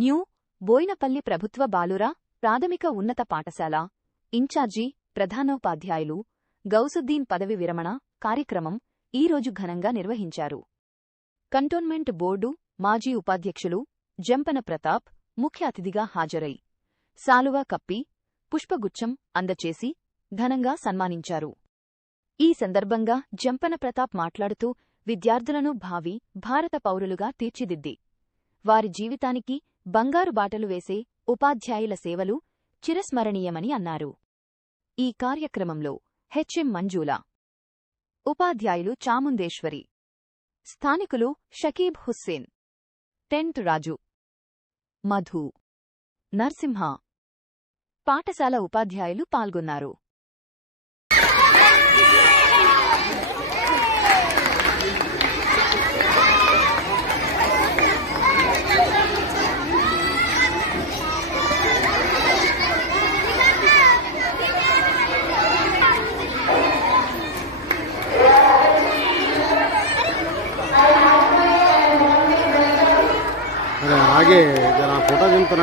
New Boinapalli ప్రభుత్వ బాలుర ప్రాథమిక ఉన్నత పాఠశాల ఇన్ఛార్జి ప్రధానోపాధ్యాయులు గౌసుద్దీన్ పదవి విరమణ కార్యక్రమం ఈరోజు ఘనంగా నిర్వహించారు. కంటోన్మెంట్ బోర్డు మాజీ ఉపాధ్యక్షులు జంపన ప్రతాప్ ముఖ్య అతిథిగా హాజరై సాలువా కప్పి పుష్పగుచ్చం అందచేసి ఘనంగా సన్మానించారు. ఈ సందర్భంగా జంపన ప్రతాప్ మాట్లాడుతూ విద్యార్థులను భావి భారత పౌరులుగా తీర్చిదిద్ది వారి జీవితానికి బంగారు బాటలు వేసే ఉపాధ్యాయుల సేవలు చిరస్మరణీయమని అన్నారు. ఈ కార్యక్రమంలో హెచ్ఎం మంజూల ఉపాధ్యాయులు చాముందేశ్వరి స్థానికులు షకీబ్ హుస్సేన్ టెంట్ రాజు మధు నర్సింహ పాఠశాల ఉపాధ్యాయులు పాల్గొన్నారు. ಹಾಗೆ ಜನ ಫೋಟೋ ದಿಂತನ